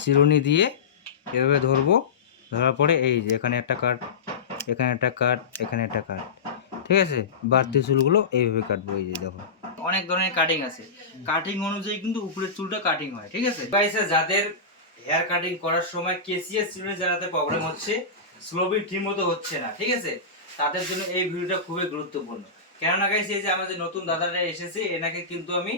চিরুনি দিয়ে এভাবে ধরবো। ধরার পরে এই যে এখানে একটা কাট, এখানে একটা কাট, এখানে একটা কাট। ঠিক আছে? বাড়তি চুলগুলো এইভাবে কাটবো, এই যে দেখো। অনেক ধরনের কাটিং আছে। কাটিং অনুযায়ী কিন্তু উপরের চুলটা কাটিং হয়, ঠিক আছে? গাইস যাদের হেয়ার কাটিং করার সময় কেসিএস চুলের জায়গাতে প্রবলেম হচ্ছে স্লোবি ঠিক মতো হচ্ছে না, ঠিক আছে? তাদের জন্য এই ভিডিওটা খুবই গুরুত্বপূর্ণ। কেননা গাইস এই যে আমাদের নতুন দাদাটা এসেছে, এনাকে কিন্তু আমি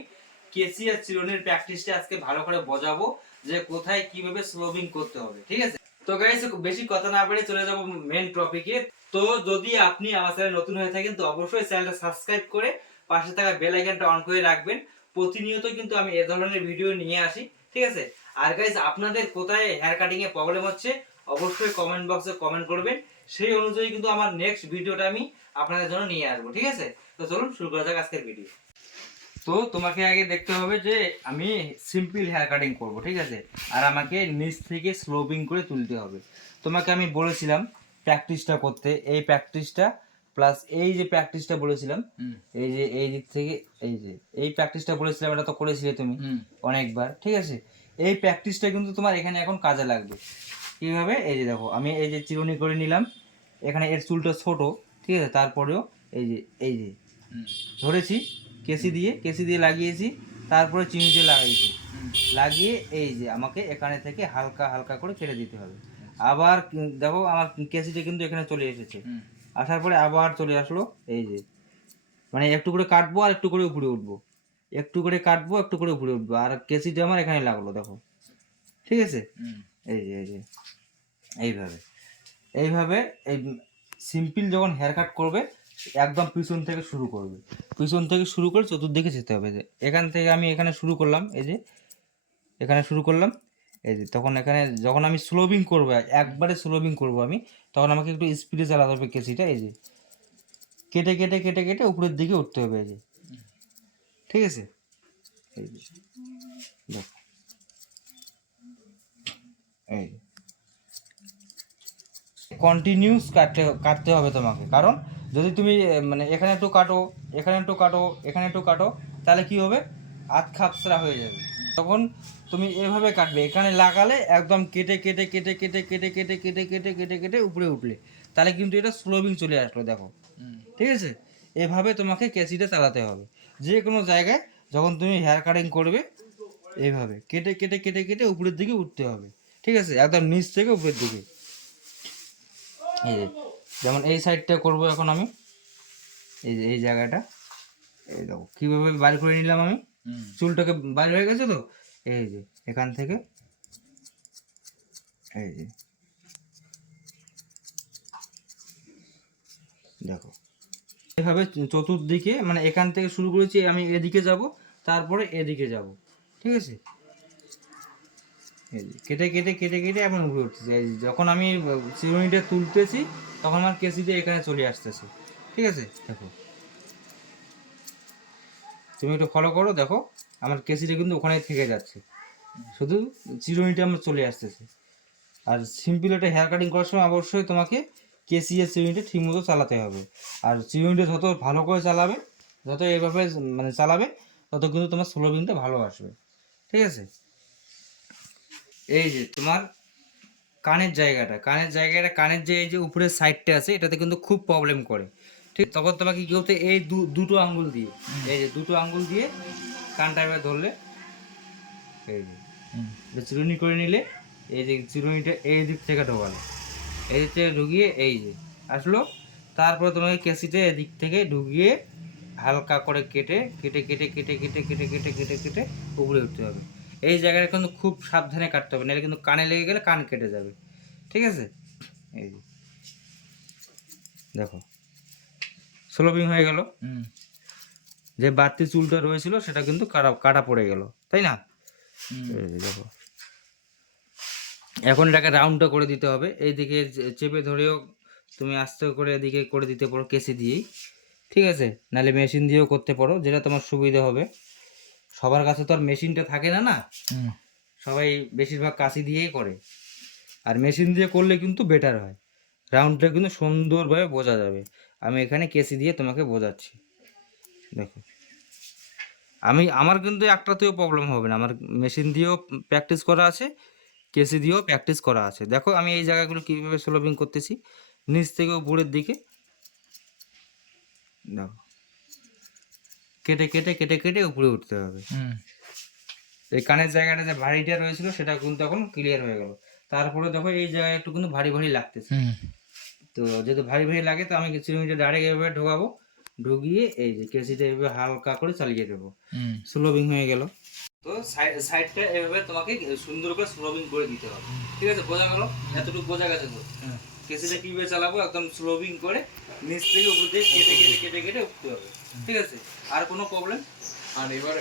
কেসিএস চিরুনির প্র্যাকটিসটা আজকে ভালো করে বোঝাবো। যে কোথায় কীভাবে স্লোবিং করতে হবে, ঠিক আছে? তো গাইস বেশি কথা না বলে চলে যাব মেন টপিকে তো যদি আপনি আমার চ্যানেল নতুন হয়ে থাকেন, তো অবশ্যই চ্যানেলটা সাবস্ক্রাইব করে পাশে থাকা বেল আইকনটা অন করে রাখবেন। প্রতিনিয়ত কিন্তু আমি এ ধরনের ভিডিও নিয়ে আসি, ঠিক আছে? আর গাইস আপনাদের কোথায় হেয়ার কাটিং এ প্রবলেম হচ্ছে, অবশ্যই কমেন্ট বক্সে কমেন্ট করবেন। সেই অনুযায়ী কিন্তু আমার নেক্সট ভিডিওটা আমি আপনাদের জন্য নিয়ে আসব, ঠিক আছে? তো চলুন শুরু করা যাক আজকের ভিডিও তো তোমাকে আগে দেখতে হবে যে আমি সিম্পল হেয়ার কাটিং করব ঠিক আছে? আর আমাকে নিচ থেকে স্লোপিং করে তুলতে হবে। তোমাকে আমি বলেছিলাম প্র্যাকটিসটা করতে। এই প্র্যাকটিসটা প্লাস এই যে প্র্যাকটিসটা বলেছিলাম এই যে এই দিক থেকে এই যে এই প্র্যাকটিসটা বলেছিলাম এটা তো করেছিলে তুমি অনেকবার ঠিক আছে? এই প্র্যাকটিসটা কিন্তু তোমার এখানে এখন কাজে লাগবে। কীভাবে? এই যে দেখো আমি এই যে চিরুনি করে নিলাম এখানে এর চুলটা ছোট ঠিক আছে? তারপরেও এই যে এই যে ধরেছি কেসি দিয়ে কেসি দিয়ে লাগিয়েছি তারপরে চিনিতে লাগাইছি। লাগিয়ে এই যে আমাকে এখানে থেকে হালকা হালকা করে কেটে দিতে হবে। আবার দেখো আমার কেসিটা কিন্তু এখানে চলে এসেছে। আসার পরে আবার চলে আসলো এই যে। মানে একটু করে কাটবো আর একটু করে উপরে উঠবো। একটু করে কাটবো একটু করে উপরে উঠবো। আর কেসিটা আমার এখানে লাগল দেখো। ঠিক আছে? এই যে এই যে। এইভাবে। এইভাবে এই সিম্পল যখন হেয়ার কাট করবে একদম পিছন থেকে শুরু করবে। পিছন থেকে শুরু করে চতুর্দিকে যেতে হবে। যে এখান থেকে আমি এখানে শুরু করলাম, এই যে এখানে শুরু করলাম, এই যে তখন এখানে যখন আমি স্লোবিং করব, একবারে স্লোবিং করব আমি, তখন আমাকে একটু স্পিডে চালাতে হবে কেসিটা, এই যে কেটে কেটে কেটে কেটে উপরের দিকে উঠতে হবে, এই যে। ঠিক আছে? এই যে এই কন্টিনিউস কাটতে কাটতে হবে তোমাকে। কারণ যদি তুমি মানে এখানে একটু কাটো এখানে একটু কাটো এখানে একটু কাটো তাহলে কি হবে আধ খাপসরা হয়ে যাবে তখন তুমি এভাবে কাটবে এখানে লাগালে একদম কেটে কেটে কেটে কেটে কেটে কেটে কেটে কেটে কেটে কেটে উপরে উঠলে তাহলে কিন্তু এটা স্লোবিং চলে আসলো দেখো ঠিক আছে এভাবে তোমাকে কেসিটা চালাতে হবে যে কোনো জায়গায় যখন তুমি হেয়ার কাটিং করবে এইভাবে কেটে কেটে কেটে কেটে উপরের দিকে উঠতে হবে ঠিক আছে একদম নিচ থেকে উপরের দিকে এই যেমন এই সাইডটা করব এখন আমি। এই যে এই জায়গাটা। এই দেখো কীভাবে বার করে নিলাম আমি? চুলটাকে বার হয়ে গেছে তো? এই যে এখান থেকে। এই যে। দেখো। এভাবে চতুর্দিকে মানে এখান থেকে শুরু করেছি আমি এদিকে যাব তারপরে এদিকে যাব। ঠিক আছে? কেটে কেটে কেটে কেটে এখন উপরে উঠতেছে। যখন আমি চিরুনিটা তুলতেছি, তখন আমার কেসিটা এখানে চলে আসতেছে। ঠিক আছে? দেখো। তুমি একটু ফলো করো, দেখো। আমার কেসিটা কিন্তু ওখানে থেকে যাচ্ছে। শুধু চিরুনিটা আমার চলে আসতেছে। আর সিম্পল একটা হেয়ার কাটিং করার সময় অবশ্যই তোমাকে কেসি আর চিরুনিটা ঠিকমতো চালাতে হবে। আর চিরুনিটা যত ভালো করে চালাবে, যত এইভাবে মানে চালাবে, তত কিন্তু তোমার স্লোবিংটা ভালো আসবে। ঠিক আছে? এই যে তোমার কানের জায়গাটা কানের জায়গাটা কানের যে এই যে উপরের সাইডটা আছে এটাতে কিন্তু খুব প্রবলেম করে। ঠিক তখন তোমাকে কী করতে এই দুটো আঙ্গুল দিয়ে এই যে দুটো আঙ্গুল দিয়ে কানটা এবার ধরলে এই যে চিরুনি করে নিলে এই যে চিরুনিটা এই দিক থেকে ঢোকালো। এই দিক থেকে ঢুকিয়ে এই যে আসলো তারপরে তোমাকে কেসিতে এদিক থেকে ঢুকিয়ে হালকা করে কেটে কেটে কেটে কেটে কেটে কেটে কেটে কেটে কেটে উপরে উঠতে হবে। এই জায়গাটা কিন্তু খুব সাবধানে কাটতে হবে নাহলে কিন্তু কানে লেগে গেলে কান কেটে যাবে। ঠিক আছে? এই যে। দেখো। স্লোপিং হয়ে গেল। যে বাড়তি চুলটা রয়েছিল সেটা কিন্তু কাটা কাটা পড়ে গেল। তাই না? দেখো। এখন এটাকে রাউন্ডটা করে দিতে হবে। এইদিকে চেপে ধরেও তুমি আস্তে করে এদিকে করে দিতে পারো কেসি দিয়েই। ঠিক আছে? নাহলে মেশিন দিয়েও করতে পারো যেটা তোমার সুবিধা হবে। সবার কাছে তো আর মেশিনটা থাকে না না? সবাই বেশিরভাগ কাশি দিয়েই করে। আর মেশিন দিয়ে করলে কিন্তু বেটার হয়। রাউন্ডটা কিন্তু সুন্দরভাবে বোঝা যাবে। আমি এখানে কেসি দিয়ে তোমাকে বোঝাচ্ছি। দেখো। আমি আমার কিন্তু একটাতেও প্রবলেম হবে না। আমার মেশিন দিয়েও প্র্যাকটিস করা আছে কেসি দিয়েও প্র্যাকটিস করা আছে। দেখো আমি এই জায়গাগুলো কীভাবে স্লোবিং করতেছি। নিচ থেকে উপরের দিকে। দেখো। কেটে কেটে কেটে কেটে উপরে উঠতে হবে। হুম। এই কানের জায়গাটা যে ভারীটা রয়েছিল সেটা কিন্তু এখন ক্লিয়ার হয়ে গেল। তারপরে দেখো এই জায়গায় একটু কিন্তু ভারী ভারী লাগতেছে। তো যেহেতু ভারী ভারী লাগে তো আমি চিরুনিটা ডাইরেক্ট এভাবে ঢোকাবো। ঢুকিয়ে এই যে কেসিটা এভাবে হালকা করে চালিয়ে দেবো। হুম। স্লোবিং হয়ে গেল। তো সাইডটা এভাবে তোমাকে সুন্দর করে স্লোবিং করে দিতে হবে। ঠিক আছে? বোঝা গেল? এতটুকু বোঝা গেছে তো। কেসিটা কীভাবে চালাবো? একদম স্লোবিং করে নিচ থেকে উপর দিয়ে কেটে কেটে কেটে কেটে উঠতে হবে। ঠিক আছে? আর কোনো প্রবলেম আর এবার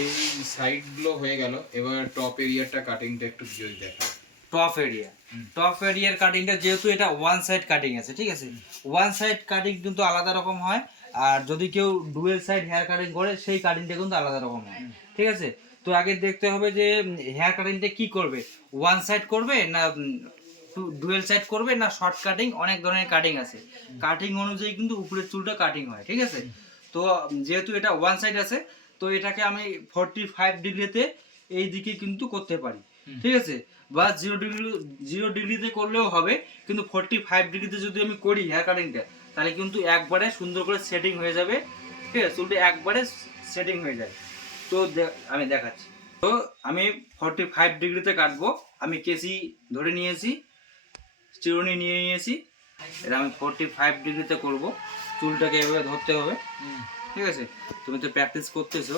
এই সাইডগুলো হয়ে গেল। এবার টপ এরিয়াটা কাটিংটা একটু যদি দেখা টপ এরিয়া টপ এরিয়ার কাটিংটা যেহেতু এটা ওয়ান সাইড কাটিং আছে ঠিক আছে? ওয়ান সাইড কাটিং কিন্তু আলাদা রকম হয়। আর যদি কেউ ডুয়েল সাইড হেয়ার কাটিং করে সেই কাটিংটা কিন্তু আলাদা রকম হয়। ঠিক আছে? তো আগে দেখতে হবে যে হেয়ার কাটিংটা কি করবে? ওয়ান সাইড করবে না ডুয়েল সাইড করবে না শর্ট কাটিং অনেক ধরনের কাটিং আছে। কাটিং অনুযায়ী কিন্তু উপরের চুলটা কাটিং হয় ঠিক আছে? তো যেহেতু এটা ওয়ান সাইড আছে তো এটাকে আমি ফর্টি ফাইভ ডিগ্রিতে এই দিকে কিন্তু করতে পারি ঠিক আছে? বা জিরো ডিগ্রি জিরো ডিগ্রিতে করলেও হবে কিন্তু ফোরটি ফাইভ ডিগ্রিতে যদি আমি করি হেয়ার কাটিংটা তাহলে কিন্তু একবারে সুন্দর করে সেটিং হয়ে যাবে ঠিক আছে? চুলটা একবারে সেটিং হয়ে যায়। তো আমি দেখাচ্ছি। তো আমি ফর্টি ফাইভ ডিগ্রিতে কাটবো আমি কেসি ধরে নিয়েছি চিরুনি নিয়ে নিয়েছি। এটা আমি ফোরটি ফাইভ ডিগ্রিতে করব। চুলটাকে এভাবে ধরতে হবে। ঠিক আছে? তুমি তো প্র্যাকটিস করতেছো।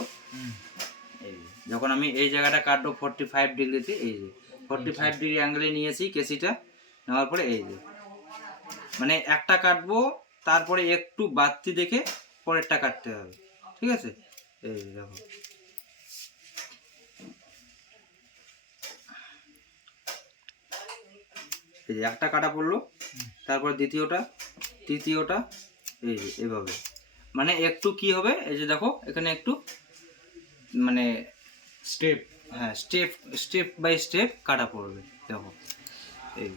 এই যখন আমি এই জায়গাটা কাটবো ফোরটি ফাইভ ডিগ্রিতে এই যে ফোরটি ফাইভ ডিগ্রি অ্যাঙ্গেলে নিয়েছি কেসিটা নেওয়ার পরে এই যে। মানে একটা কাটবো তারপরে একটু বাড়তি দেখে পরেরটা কাটতে হবে। ঠিক আছে? এই যে দেখো। এই যে একটা কাটা পড়ল তারপর দ্বিতীয়টা তৃতীয়টা এই যে এভাবে। মানে একটু কি হবে এই যে দেখো এখানে একটু মানে স্টেপ। হ্যাঁ স্টেপ স্টেপ বাই স্টেপ কাটা পড়বে দেখো। এই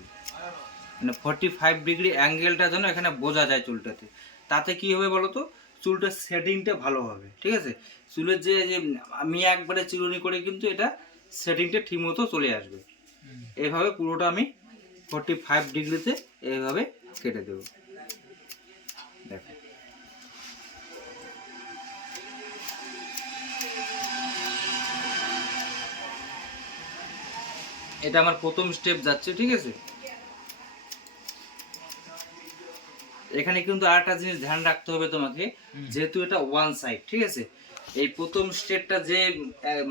মানে ফর্টি ফাইভ ডিগ্রি অ্যাঙ্গেলটা যেন এখানে বোঝা যায় চুলটাতে। তাতে কি হবে বলো তো? চুলটার সেটিংটা ভালো হবে ঠিক আছে? চুলের যে যে আমি একবারে চিরুনি করে কিন্তু এটা সেটিংটা ঠিকমতো চলে আসবে। এভাবে পুরোটা আমি ফর্টি ফাইভ ডিগ্রিতে এইভাবে কেটে দেবো। দেখো। এটা আমার প্রথম স্টেপ যাচ্ছে ঠিক আছে? এখানে কিন্তু আরেকটা জিনিস ধ্যান রাখতে হবে তোমাকে যেহেতু এটা ওয়ান সাইড ঠিক আছে? এই প্রথম স্টেপটা যে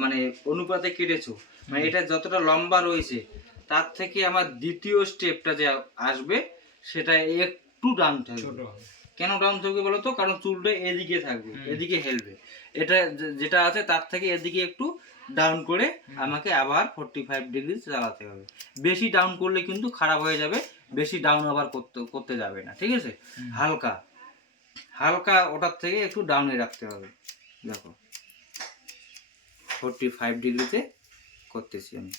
মানে অনুপাতে কেটেছো মানে এটা যতটা লম্বা রয়েছে তার থেকে আমার দ্বিতীয় স্টেপটা যে আসবে সেটা একটু ডাউন থাকবে। ছোট হবে। কেন ডাউন থাকবে বলো তো? কারণ চুলটা এদিকে থাকবে এদিকে হেলবে। এটা যেটা আছে তার থেকে এদিকে একটু ডাউন করে আমাকে আবার ফোরটি ফাইভ ডিগ্রি চালাতে হবে। বেশি ডাউন করলে কিন্তু খারাপ হয়ে যাবে বেশি ডাউন আবার করতে করতে যাবে না ঠিক আছে? হালকা হালকা ওটার থেকে একটু ডাউনে রাখতে হবে। দেখো ফোরটি ফাইভ ডিগ্রিতে করতেছি আমি।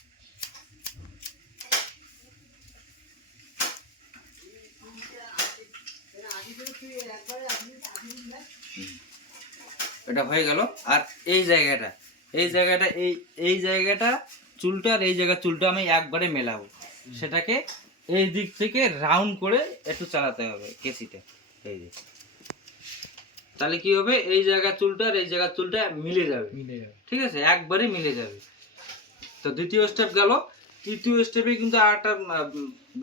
এটা হয়ে গেল। আর এই জায়গাটা এই জায়গাটা এই এই জায়গাটা চুলটা আর এই জায়গার চুলটা আমি একবারে মেলাবো। সেটাকে এই দিক থেকে রাউন্ড করে একটু চালাতে হবে কেসিটা এই যে। তাহলে কি হবে? এই জায়গার চুলটা আর এই জায়গার চুলটা মিলে যাবে। মিলে যাবে। ঠিক আছে? একবারে মিলে যাবে। তো দ্বিতীয় স্টেপ গেল। তৃতীয় স্টেপে কিন্তু আর একটা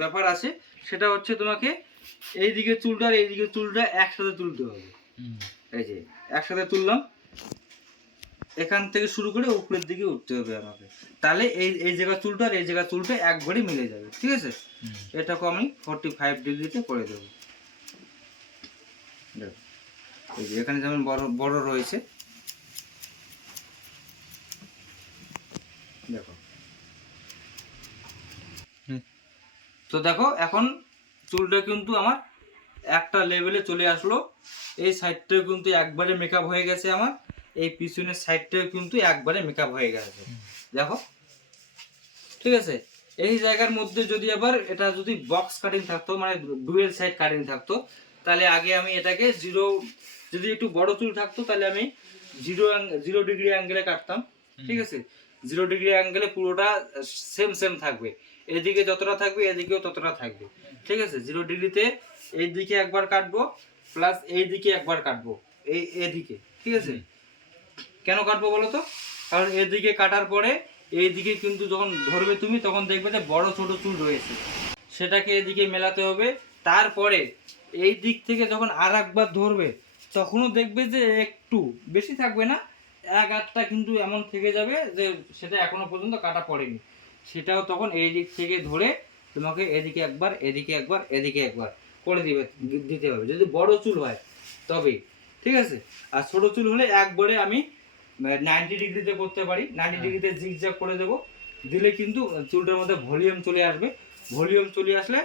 ব্যাপার আছে। সেটা হচ্ছে তোমাকে এই দিকে চুলটা আর এই দিকে চুলটা একসাথে তুলতে হবে। এই যে একসাথে তুললাম। এখান থেকে শুরু করে উপরের দিকে উঠতে হবে আমাকে। তাহলে এই এই জায়গা চুলটা আর এই জায়গা চুলটা একবারে মিলে যাবে ঠিক আছে? এটাকে আমি ফোরটি ফাইভ ডিগ্রিতে করে দেবো। দেখো এই যে এখানে যেমন বড় বড় রয়েছে। দেখো। তো দেখো এখন চুলটা কিন্তু আমার একটা লেভেলে চলে আসলো। এই সাইডটাও কিন্তু একবারে মেকআপ হয়ে গেছে আমার। এই পিছনের সাইডটাও কিন্তু একবারে মেকআপ হয়ে গেছে। দেখো। ঠিক আছে? এই জায়গার মধ্যে যদি আবার এটা যদি বক্স কাটিং থাকতো মানে ডুয়েল সাইড কাটিং থাকতো, তাহলে আগে আমি এটাকে জিরো যদি একটু বড় চুল থাকতো, তাহলে আমি জিরো জিরো ডিগ্রি অ্যাঙ্গেলে কাটতাম। ঠিক আছে? জিরো ডিগ্রি অ্যাঙ্গেলে পুরোটা সেম সেম থাকবে। এদিকে যতটা থাকবে, এদিকেও ততটা থাকবে। ঠিক আছে? জিরো ডিগ্রিতে এই দিকে একবার কাটবো প্লাস এই দিকে একবার কাটবো, এই এদিকে, ঠিক আছে? কেন কাটবো বলো তো? কারণ এদিকে কাটার পরে এইদিকে কিন্তু যখন ধরবে তুমি, তখন দেখবে যে বড় ছোট চুল রয়েছে। সেটাকে এদিকে মেলাতে হবে। তারপরে এই দিক থেকে যখন আর একবার ধরবে, তখনও দেখবে যে একটু বেশি থাকবে না, এক আধটা কিন্তু এমন থেকে যাবে যে সেটা এখনও পর্যন্ত কাটা পড়েনি। সেটাও তখন এই দিক থেকে ধরে তোমাকে এদিকে একবার এদিকে একবার এদিকে একবার। করে দিবে দিতে হবে। যদি বড় চুল হয় তবে ঠিক আছে? আর ছোট চুল হলে একবারে আমি নাইনটি ডিগ্রিতে করতে পারি। নাইনটি ডিগ্রিতে জিগজ্যাগ করে দেবো। দিলে কিন্তু চুলটার মধ্যে ভলিউম চলে আসবে। ভলিউম চলে আসলে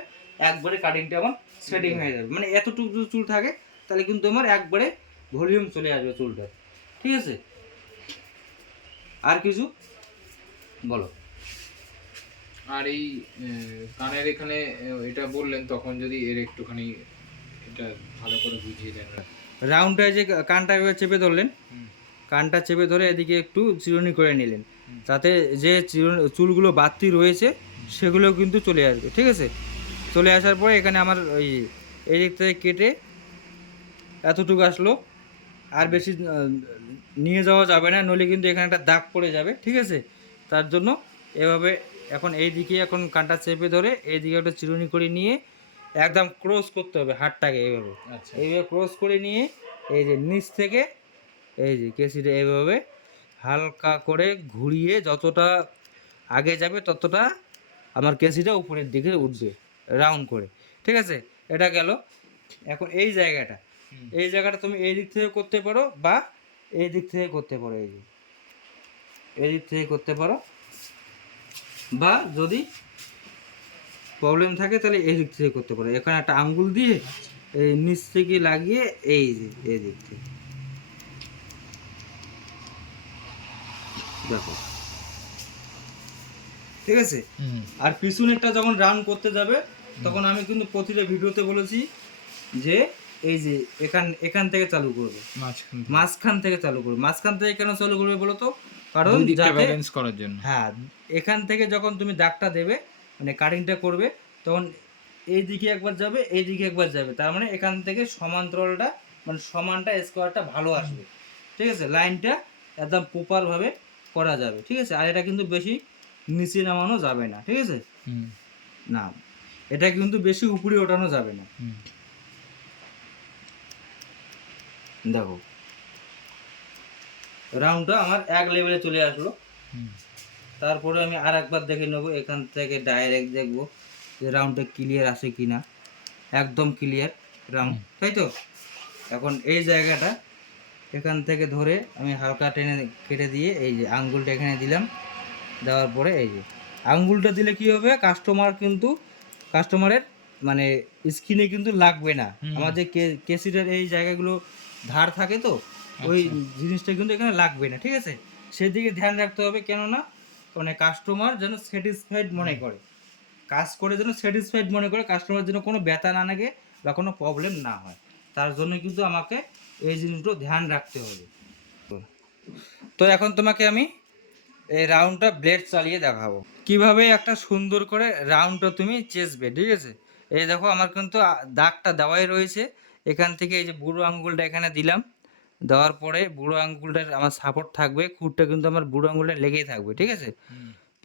একবারে কাটিংটা আমার সেটিং হয়ে যাবে। মানে এতটুকু যদি চুল থাকে তাহলে কিন্তু আমার একবারে ভলিউম চলে আসবে চুলটা ঠিক আছে? আর কিছু? বলো। আর এই কানের এখানে এটা বললেন তখন যদি এর একটুখানি এটা ভালো করে বুঝিয়ে দেন রাউন্ডটা যে কানটা চেপে ধরলেন কানটা চেপে ধরে এদিকে একটু চিরুনি করে নিলেন। তাতে যে চুলগুলো বাড়তি রয়েছে সেগুলো কিন্তু চলে আসবে ঠিক আছে? চলে আসার পরে এখানে আমার ওই এই দিক থেকে কেটে এতটুকু আসলো। আর বেশি নিয়ে যাওয়া যাবে না নইলে কিন্তু এখানে একটা দাগ পড়ে যাবে ঠিক আছে? তার জন্য এভাবে এখন এই দিকে এখন কানটা চেপে ধরে এই দিকে একটা চিরুনি করে নিয়ে একদম ক্রস করতে হবে হাতটাকে এইভাবে। আচ্ছা। এইভাবে ক্রস করে নিয়ে এই যে নিচ থেকে এই যে কেসিটা এইভাবে হালকা করে ঘুরিয়ে যতটা আগে যাবে ততটা আমার কেসিটা উপরের দিকে উঠবে রাউন্ড করে। ঠিক আছে? এটা গেল। এখন এই জায়গাটা এই জায়গাটা তুমি এই দিক থেকে করতে পারো বা এই দিক থেকে করতে পারো এই যে। এই দিক থেকে করতে পারো। বা যদি প্রবলেম থাকে তাহলে এই দিক থেকে করতে পারো। এখানে একটা আঙ্গুল দিয়ে এই নিচ থেকে লাগিয়ে এই এই দিক থেকে। দেখো। ঠিক আছে? আর পিছনেরটা যখন রান করতে যাবে তখন আমি কিন্তু প্রতিটা ভিডিওতে বলেছি যে এই যে এখান এখান থেকে চালু করবে। মাঝখান থেকে। চালু করবে। মাঝখান থেকে কেন চালু করবে বলো তো? কারণ ব্যালেন্স করার জন্য। হ্যাঁ এখান থেকে যখন তুমি দাগটা দেবে মানে কাটিংটা করবে তখন এই দিকে একবার যাবে এই দিকে একবার যাবে। তার মানে এখান থেকে সমান্তরালটা মানে সমানটা স্কোয়ারটা ভালো আসবে। ঠিক আছে? লাইনটা একদম প্রপারভাবে করা যাবে। ঠিক আছে? আর এটা কিন্তু বেশি নিচে নামানো যাবে না। ঠিক আছে? না এটা কিন্তু বেশি উপরে ওঠানো যাবে না। দেখো রাউন্ডটা আমার এক লেভেলে চলে আসলো। তারপরে আমি আর একবার দেখে নেব এখান থেকে ডাইরেক্ট দেখব যে রাউন্ডটা ক্লিয়ার আসে কি না একদম ক্লিয়ার রাউন্ড তাই তো? এখন এই জায়গাটা এখান থেকে ধরে আমি হালকা টেনে কেটে দিয়ে এই যে আঙ্গুলটা এখানে দিলাম দেওয়ার পরে এই যে। আঙ্গুলটা দিলে কি হবে? কাস্টমার কিন্তু কাস্টমারের মানে স্কিনে কিন্তু লাগবে না। হুম। আমার যে কে- কেসিটার এই জায়গাগুলো ধার থাকে তো ওই জিনিসটা কিন্তু এখানে লাগবে না ঠিক আছে? সেদিকে ধ্যান রাখতে হবে কেননা মানে কাস্টমার যেন স্যাটিসফাইড মনে করে। কাজ করে যেন স্যাটিসফাইড মনে করে কাস্টমার যেন কোনো ব্যথা না লাগে বা কোনো প্রবলেম না হয়। তার জন্য কিন্তু আমাকে এই জিনিসগুলো ধ্যান রাখতে হবে। তো এখন তোমাকে আমি এই রাউন্ডটা ব্লেড চালিয়ে দেখাবো। কীভাবে একটা সুন্দর করে রাউন্ডটা তুমি চেসবে ঠিক আছে? এই দেখো আমার কিন্তু দাগটা দেওয়াই রয়েছে। এখান থেকে এই যে বুড়ো আঙ্গুলটা এখানে দিলাম। দেওয়ার পরে বুড়ো আঙ্গুলটার আমার সাপোর্ট থাকবে খুঁটটা কিন্তু আমার বুড়ো আঙ্গুলটা লেগেই থাকবে ঠিক আছে?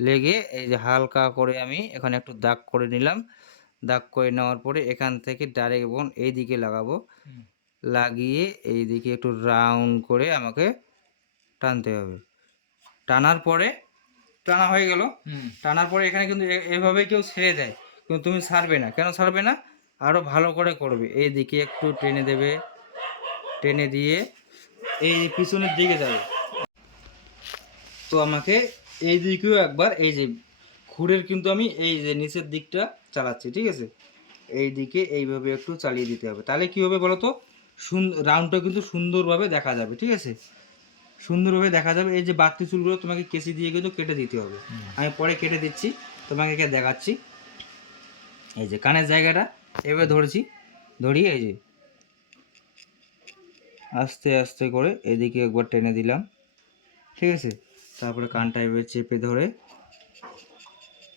লেগে এই যে হালকা করে আমি এখানে একটু দাগ করে নিলাম। দাগ করে নেওয়ার পরে এখান থেকে ডাইরেক্ট বোন এই দিকে লাগাবো লাগিয়ে এই দিকে একটু রাউন্ড করে আমাকে টানতে হবে। টানার পরে টানা হয়ে গেল। টানার পরে এখানে কিন্তু এভাবে কেউ ছেড়ে দেয় কিন্তু তুমি ছাড়বে না। কেন ছাড়বে না? আরও ভালো করে করবে। এই দিকে একটু টেনে দেবে। টেনে দিয়ে এই পিছনের দিকে যাবে। তো আমাকে এই দিকেও একবার এই যে খুঁড়ের কিন্তু আমি এই যে নিচের দিকটা চালাচ্ছি ঠিক আছে? এই দিকে এইভাবে একটু চালিয়ে দিতে হবে। তাহলে কি হবে বলো তো রাউন্ডটা কিন্তু সুন্দরভাবে দেখা যাবে ঠিক আছে? সুন্দরভাবে দেখা যাবে। এই যে বাড়তি চুলগুলো তোমাকে কেসি দিয়ে কিন্তু কেটে দিতে হবে। আমি পরে কেটে দিচ্ছি তোমাকে একে দেখাচ্ছি। এই যে কানের জায়গাটা এভাবে ধরেছি ধরিয়ে এই যে আস্তে আস্তে করে এদিকে একবার টেনে দিলাম। ঠিক আছে? তারপরে কানটা এভাবে চেপে ধরে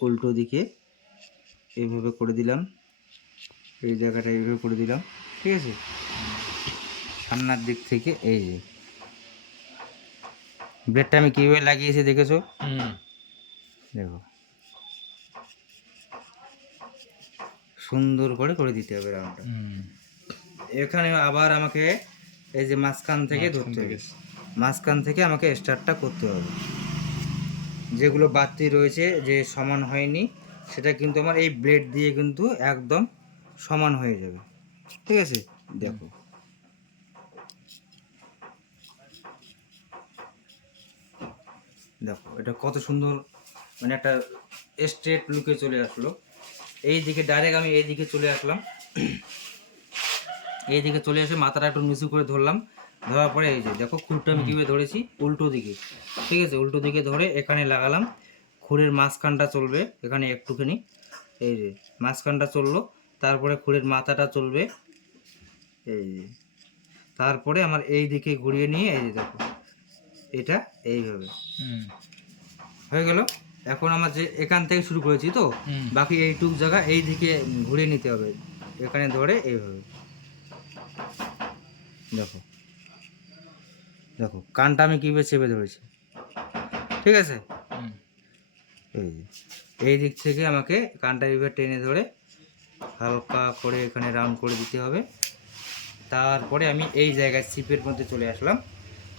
উল্টো দিকে এইভাবে করে দিলাম। এই জায়গাটা এইভাবে করে দিলাম। ঠিক আছে? সামনের দিক থেকে এই যে। ব্লেডটা আমি কীভাবে লাগিয়েছি দেখেছ? হুম। দেখো। সুন্দর করে করে দিতে হবে রাউন্ডটা। এখানে আবার আমাকে এই যে মাঝখান থেকে ধরতে হবে মাঝখান থেকে আমাকে স্টার্টটা করতে হবে। যেগুলো বাড়তি রয়েছে যে সমান হয়নি সেটা কিন্তু আমার এই ব্লেড দিয়ে কিন্তু একদম সমান হয়ে যাবে। ঠিক আছে? দেখো। দেখো এটা কত সুন্দর মানে একটা স্ট্রেট লুকে চলে আসলো। এই দিকে ডাইরেক্ট আমি এই দিকে চলে আসলাম। এই দিকে চলে এসে মাথাটা একটু নিচু করে ধরলাম। ধরার পরে এই যে দেখো খুঁটটা আমি কীভাবে ধরেছি? উল্টো দিকে। ঠিক আছে উল্টো দিকে ধরে এখানে লাগালাম। খুঁড়ের মাঝখানটা চলবে এখানে একটুখানি। এই যে মাঝখানটা চলল তারপরে খুঁড়ের মাথাটা চলবে। এই যে তারপরে আমার এই দিকে ঘুরিয়ে নিয়ে এই যে দেখো এটা এইভাবে। হয়ে গেল? এখন আমার যে এখান থেকে শুরু করেছি তো বাকি এইটুক জায়গা এই দিকে ঘুরিয়ে নিতে হবে। এখানে ধরে এইভাবে। দেখো। দেখো কানটা আমি কীভাবে চেপে ধরেছি? ঠিক আছে? এই এই দিক থেকে আমাকে কানটা এইভাবে টেনে ধরে হালকা করে এখানে রাউন্ড করে দিতে হবে। তারপরে আমি এই জায়গায় সিপের মধ্যে চলে আসলাম।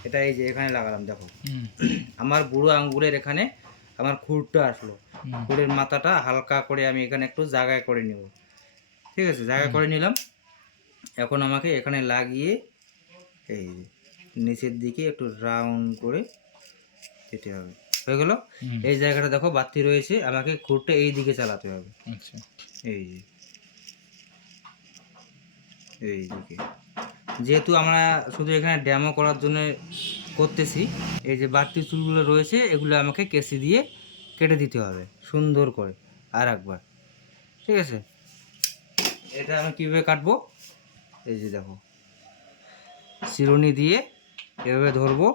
এটা এই যে এখানে লাগালাম দেখো। আমার বুড়ো আঙ্গুলের এখানে আমার খুরটা আসলো। খুরের মাথাটা হালকা করে আমি এখানে একটু জায়গায় করে নিব। ঠিক আছে? জায়গা করে নিলাম। এখন আমাকে এখানে লাগিয়ে এই যে নিচের দিকে একটু রাউন্ড করে কেটে হবে। হয়ে গেল? এই জায়গাটা দেখো বাতি রয়েছে আমাকে খুরটা এই দিকে চালাতে হবে। আচ্ছা। এই যে এই দিকে। যেহেতু আমরা শুধু এখানে ড্যামো করার জন্য করতেছি এই যে বাড়তি চুলগুলো রয়েছে এগুলো আমাকে কেসি দিয়ে কেটে দিতে হবে সুন্দর করে আর একবার। ঠিক আছে? এটা আমি কীভাবে কাটবো? এই যে দেখো। চিরুনি দিয়ে এভাবে ধরবো।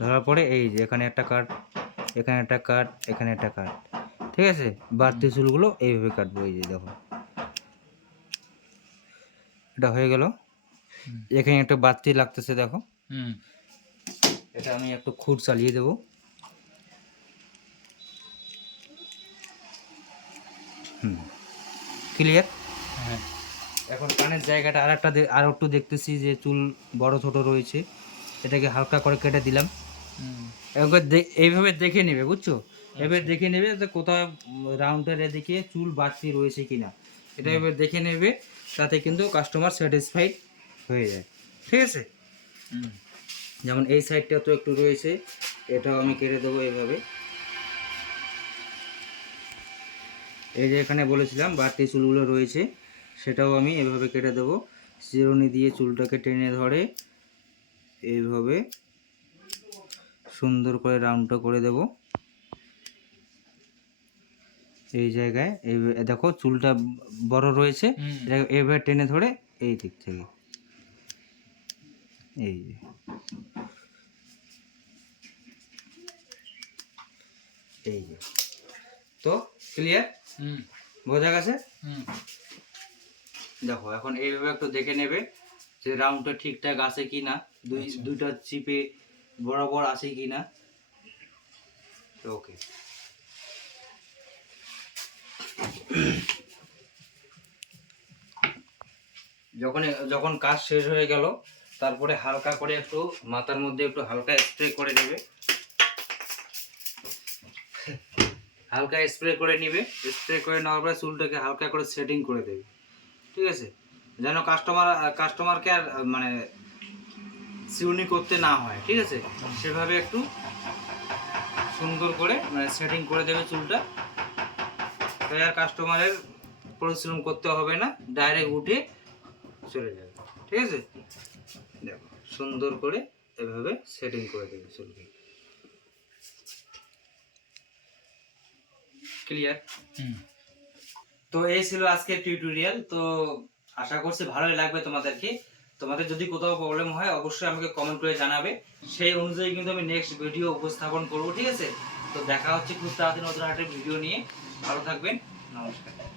ধরার পরে এই যে এখানে একটা কাট এখানে একটা কাট এখানে একটা কাট। ঠিক আছে? বাড়তি চুলগুলো এইভাবে কাটবো এই যে দেখো। এটা হয়ে গেল। এখানে একটা বাড়তি লাগতেছে দেখো। হুম। এটা আমি একটু খুঁট চালিয়ে দেবো। হুম। ক্লিয়ার? এখন কানের জায়গাটা আর একটা আর একটু দেখতেছি যে চুল বড় ছোট রয়েছে। এটাকে হালকা করে কেটে দিলাম। হুম। একবার এইভাবে দেখে নেবে বুঝছ? এবার দেখে নেবে যে কোথাও রাউন্ডের এদিকে চুল বাড়তি রয়েছে কিনা। এটা এবার দেখে নেবে তাতে কিন্তু কাস্টমার স্যাটিসফাইড হয়ে যায়। ঠিক আছে? যেমন এই সাইডটা তো একটু রয়েছে এটাও আমি কেটে দেবো এইভাবে। এই যে এখানে বলেছিলাম বাড়তি চুলগুলো রয়েছে। সেটাও আমি এভাবে কেটে দেবো। চিরুনি দিয়ে চুলটাকে টেনে ধরে এইভাবে সুন্দর করে রাউন্ডটা করে দেব। এই জায়গায় এই দেখো চুলটা বড় রয়েছে। এভাবে টেনে ধরে এই দিক থেকে। এই যে। এই যে। তো ক্লিয়ার হুম। বোঝা গেছে? হুম। দেখো এখন এইভাবে একটু দেখে নেবে যে রাউন্ডটা ঠিকঠাক আছে কি না দুই আচ্ছা। দুইটা চিপে বরাবর আছে কি না ওকে যখন যখন কাজ শেষ হয়ে গেল তারপরে হালকা করে একটু মাথার মধ্যে একটু হালকা স্প্রে করে নেবে। হালকা স্প্রে করে নিবে। স্প্রে করে নেওয়ার পরে চুলটাকে হালকা করে সেটিং করে দেবে। ঠিক আছে? যেন কাস্টমার কাস্টমারকে আর মানে সিউনি করতে না হয়, ঠিক আছে? সেভাবে একটু সুন্দর করে মানে সেটিং করে দেবে চুলটা। তাই আর কাস্টমারের পরিশ্রম করতে হবে না ডাইরেক্ট উঠে চলে যাবে, ঠিক আছে? দেখো, সুন্দর করে এভাবে সেটিং করে দেবে চুলকে। ক্লিয়ার হুম। তো এই ছিল আজকের টিউটোরিয়াল তো আশা করছি ভালোই লাগবে তোমাদেরকে। তোমাদের যদি কোথাও প্রবলেম হয়, অবশ্যই আমাকে কমেন্ট করে জানাবে। সেই অনুযায়ী কিন্তু আমি নেক্সট ভিডিও উপস্থাপন করব, ঠিক আছে? তো দেখা হচ্ছে খুব তাড়াতাড়ি নতুন একটা ভিডিও নিয়ে। ভালো থাকবেন। নমস্কার।